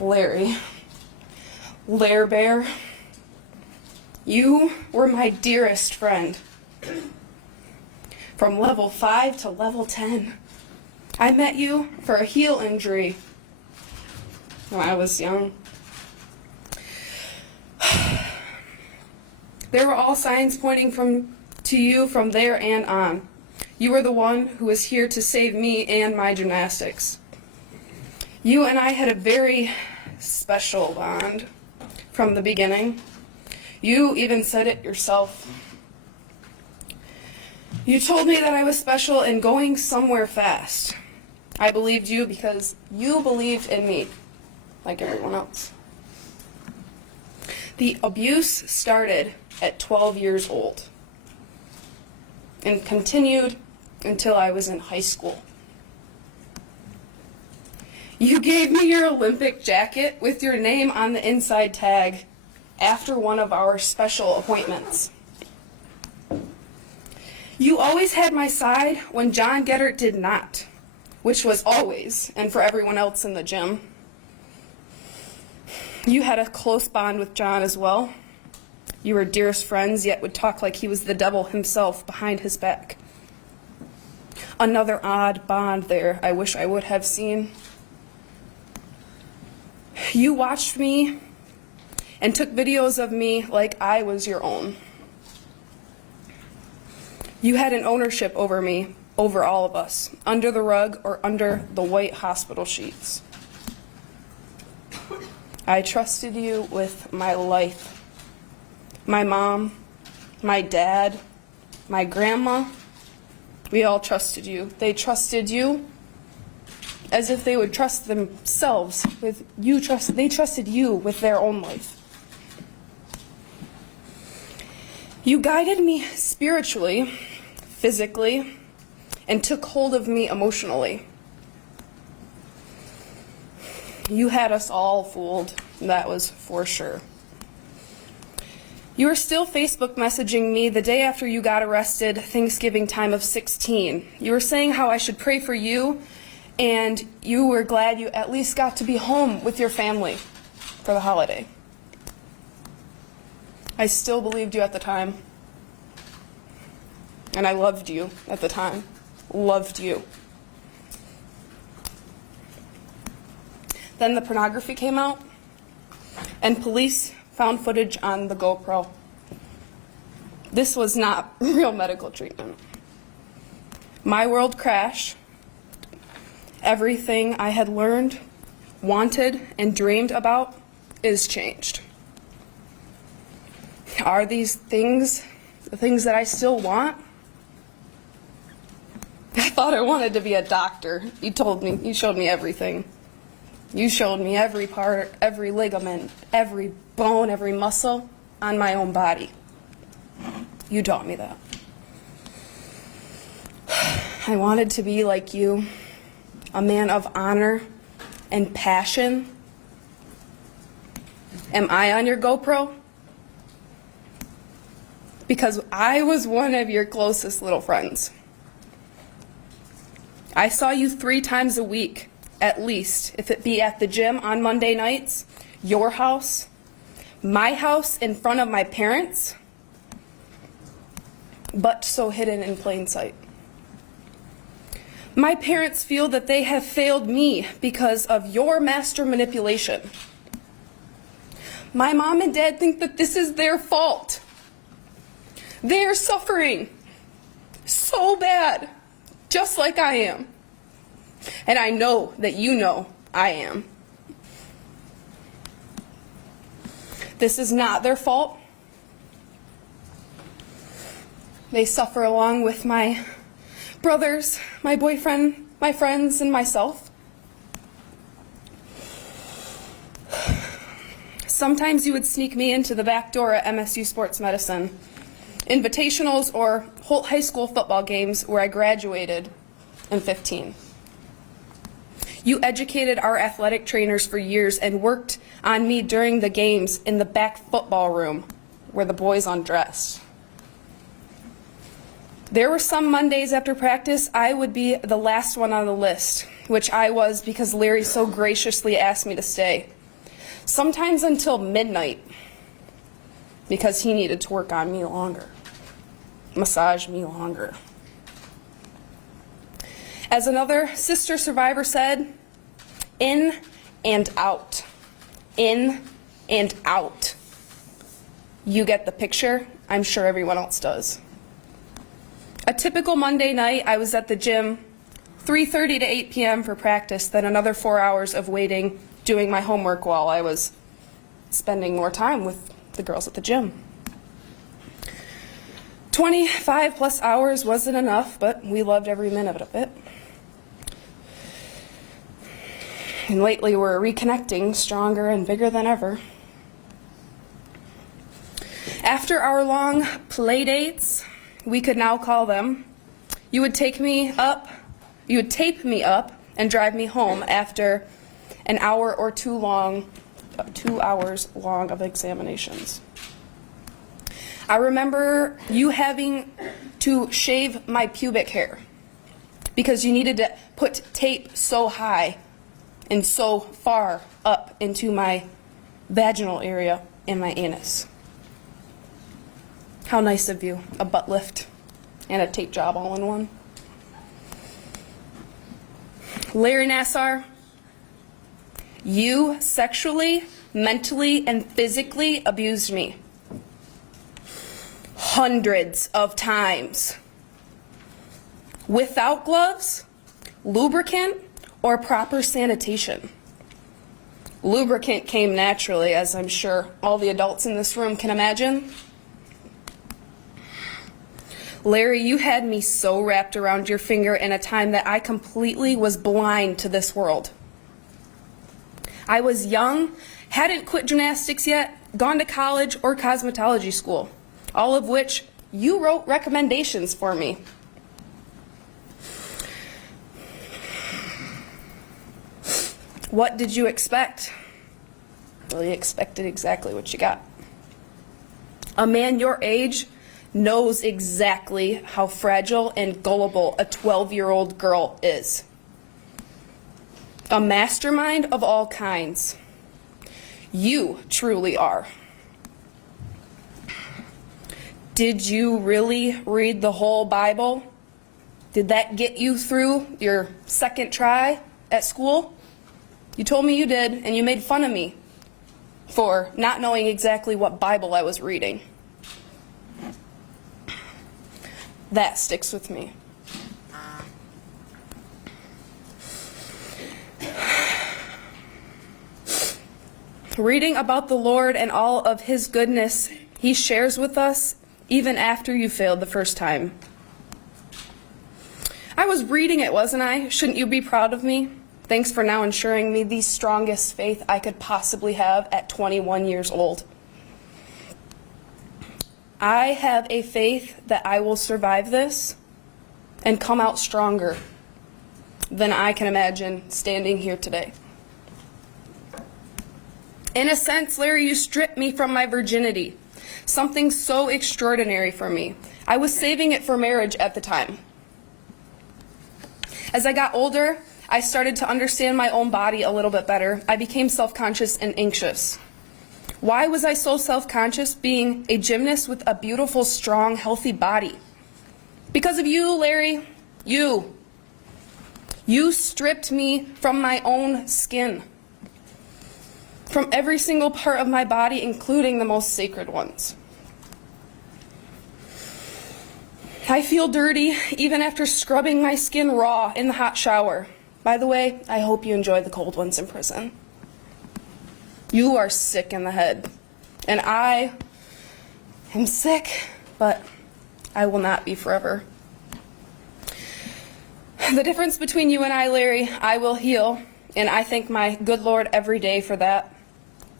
Larry. Lair Bear. You were my dearest friend. From level 5 to level 10. I met you for a heel injury when I was young. There were all signs pointing to you from there and on. You were the one who was here to save me and my gymnastics. You and I had a very special bond from the beginning. You even said it yourself. You told me that I was special and going somewhere fast. I believed you because you believed in me, like everyone else. The abuse started at 12 years old and continued until I was in high school. You gave me your Olympic jacket with your name on the inside tag after one of our special appointments. You always had my side when John Geddert did not, which was always, and for everyone else in the gym. You had a close bond with John as well. You were dearest friends, yet would talk like he was the devil himself behind his back. Another odd bond there I wish I would have seen. You watched me and took videos of me like I was your own. You had an ownership over me, over all of us, under the rug or under the white hospital sheets. I trusted you with my life. My mom, my dad, my grandma, we all trusted you. They trusted you as if they would trust themselves with you. They trusted you with their own life. You guided me spiritually, physically, and took hold of me emotionally. You had us all fooled, that was for sure. You were still Facebook messaging me the day after you got arrested, Thanksgiving time of 16. You were saying how I should pray for you, and you were glad you at least got to be home with your family for the holiday. I still believed you at the time. And I loved you at the time. Loved you. Then the pornography came out, and police found footage on the GoPro. This was not real medical treatment. My world crashed. Everything I had learned, wanted, and dreamed about is changed. Are these things the things that I still want? I thought I wanted to be a doctor. You told me, you showed me everything. You showed me every part, every ligament, every bone, every muscle on my own body. You taught me that. I wanted to be like you, a man of honor and passion. Am I on your GoPro? Because I was one of your closest little friends. I saw you 3 times a week, at least, if it be at the gym on Monday nights, your house, my house in front of my parents, but so hidden in plain sight. My parents feel that they have failed me because of your master manipulation. My mom and dad think that this is their fault. They are suffering so bad, just like I am. And I know that you know I am. This is not their fault. They suffer along with my brothers, my boyfriend, my friends, and myself. Sometimes you would sneak me into the back door at MSU Sports Medicine, invitationals or Holt High School football games where I graduated in 15. You educated our athletic trainers for years and worked on me during the games in the back football room where the boys undressed. There were some Mondays after practice I would be the last one on the list, which I was because Larry so graciously asked me to stay. sometimes until midnight, because he needed to work on me longer, massage me longer. As another sister survivor said, in and out, in and out. You get the picture. I'm sure everyone else does. A typical Monday night, I was at the gym, 3:30 to 8 p.m. for practice, then another 4 hours of waiting, doing my homework while I was spending more time with the girls at the gym. 25 plus hours wasn't enough, but we loved every minute of it. And lately we're reconnecting stronger and bigger than ever. After our long play dates, we could now call them, you would tape me up and drive me home after an hour or 2 hours long of examinations. I remember you having to shave my pubic hair because you needed to put tape so high and so far up into my vaginal area and my anus. How nice of you, a butt lift and a tape job all in one. Larry Nassar, you sexually, mentally, and physically abused me. Hundreds of times. Without gloves, lubricant, or proper sanitation. Lubricant came naturally, as I'm sure all the adults in this room can imagine. Larry, you had me so wrapped around your finger in a time that I completely was blind to this world. I was young, hadn't quit gymnastics yet, gone to college or cosmetology school, all of which you wrote recommendations for me. What did you expect? Well, you expected exactly what you got. A man your age knows exactly how fragile and gullible a 12-year-old girl is. A mastermind of all kinds. You truly are. Did you really read the whole Bible? Did that get you through your second try at school? You told me you did, and you made fun of me for not knowing exactly what Bible I was reading. That sticks with me. Reading about the Lord and all of His goodness He shares with us even after you failed the first time. I was reading it, wasn't I? Shouldn't you be proud of me? Thanks for now ensuring me the strongest faith I could possibly have at 21 years old. I have a faith that I will survive this and come out stronger than I can imagine standing here today. In a sense, Larry, you stripped me from my virginity, something so extraordinary for me. I was saving it for marriage at the time. As I got older, I started to understand my own body a little bit better. I became self-conscious and anxious. Why was I so self-conscious being a gymnast with a beautiful, strong, healthy body? Because of you, Larry. You. You stripped me from my own skin. From every single part of my body, including the most sacred ones. I feel dirty even after scrubbing my skin raw in the hot shower. By the way, I hope you enjoy the cold ones in prison. You are sick in the head, and I am sick, but I will not be forever. The difference between you and I, Larry, I will heal, and I thank my good Lord every day for that.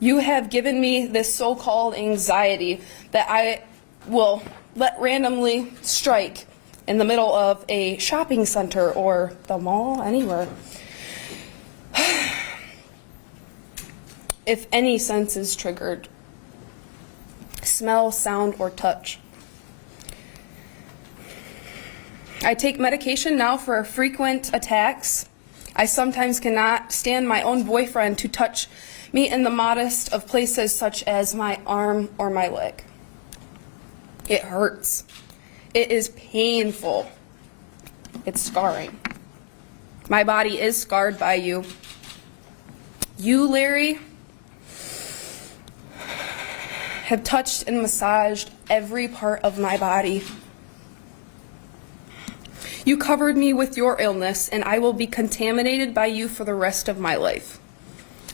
You have given me this so-called anxiety that I will let randomly strike in the middle of a shopping center or the mall, anywhere. If any sense is triggered, smell, sound, or touch. I take medication now for frequent attacks. I sometimes cannot stand my own boyfriend to touch me in the modest of places such as my arm or my leg. It hurts. It is painful. It's scarring. My body is scarred by you. You, Larry, have touched and massaged every part of my body. You covered me with your illness, and I will be contaminated by you for the rest of my life.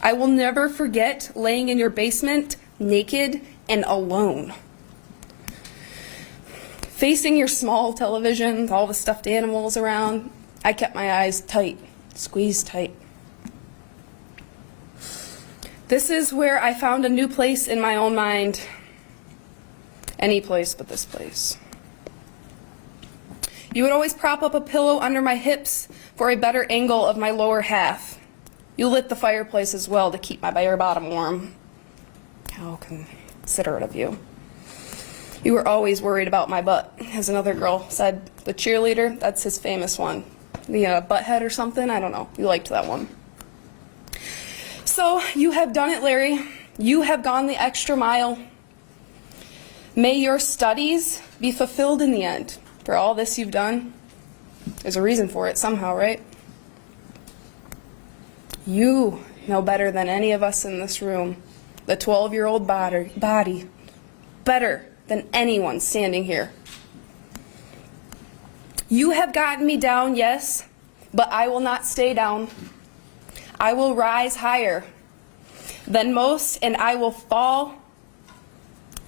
I will never forget laying in your basement, naked and alone. Facing your small television, all the stuffed animals around, I kept my eyes tight, squeezed tight. This is where I found a new place in my own mind. Any place but this place. You would always prop up a pillow under my hips for a better angle of my lower half. You lit the fireplace as well to keep my bare bottom warm. How considerate of you. You were always worried about my butt, as another girl said. The cheerleader, that's his famous one. The butthead or something, I don't know. You liked that one. So, you have done it, Larry. You have gone the extra mile. May your studies be fulfilled in the end. For all this you've done, there's a reason for it somehow, right? You know better than any of us in this room the 12-year-old body better than anyone standing here. You have gotten me down, yes, but I will not stay down. I will rise higher than most, and I will fall.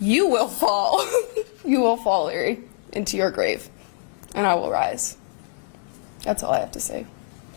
You will fall. You will fall, Larry, into your grave, and I will rise. That's all I have to say.